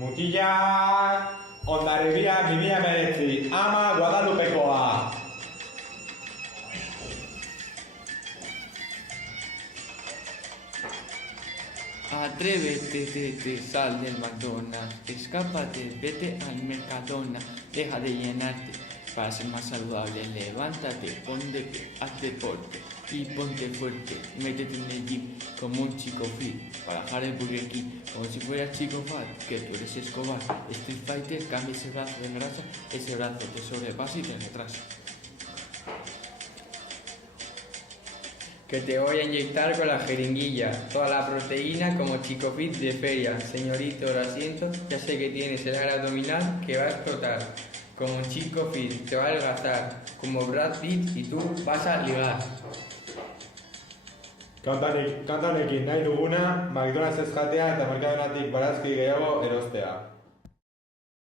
Mutilak, Hondarribia 2009, Ama Guadalupekoa. Atrévete, sal del McDonald's, escápate, vete al Mercadona, deja de llenarte. Para ser más saludable, levántate, pon de pie, haz deporte y ponte fuerte. Métete en el gym como un chico fit, para bajar el Burger King, como si fueras chico fat, que tú eres Escobar. Street Fighter, cambia ese brazo de grasa, ese brazo te sobrepasa y te retrasa. Que te voy a inyectar con la jeringuilla, toda la proteína como chico fit de feria. Señorito, lo siento, ya sé que tienes el área abdominal que va a explotar. Como un chico fit, te va a adelgazar, como Brad Pitt y tú vas a ligar. Kantanekin nahi duguna, McDonald's ez jatea eta merkadonatik barazki gehiago erostea.